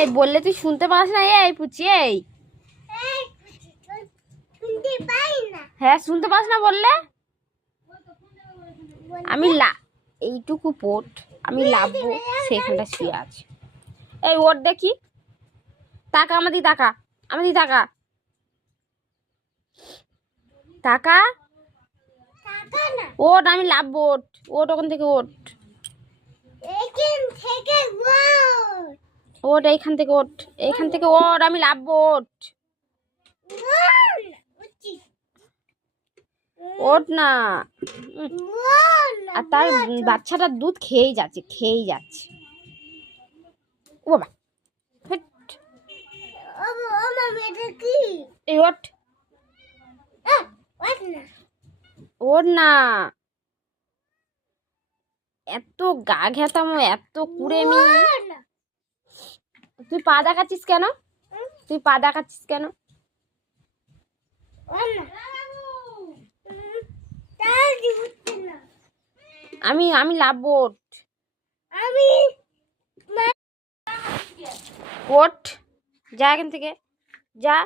এই বললে তুই শুনতে পাস না? এই পুচি, এই হ্যাঁ শুনতে পাস না বললে? আমি এইটুকু পোট আমি লাভবো, সেখানটা শুয়ে আছে। এই ওর দেখি, টাকা আমাদের টাকা, আমাদের টাকা টাকা ওট, আমি লাভবো। ওট ওট, ওখান থেকে ওট, ওট এইখান থেকে ওট, এইখান থেকে ওট, আমি লাভবো। ওট ওট না, আর তার বাচ্চাটার দুধ খেয়েই যাচ্ছে, খেয়েই যাচ্ছে। ও বাবা, এই ওট, ওর না, এত গা ঘেতামো, এত কুড়েমি। তুই পা দেখাচ্ছিস কেন? তুই পা দেখাচ্ছিস কেন? আমি আমি লাভবো। ওট, ওট, যা এখান থেকে, যা।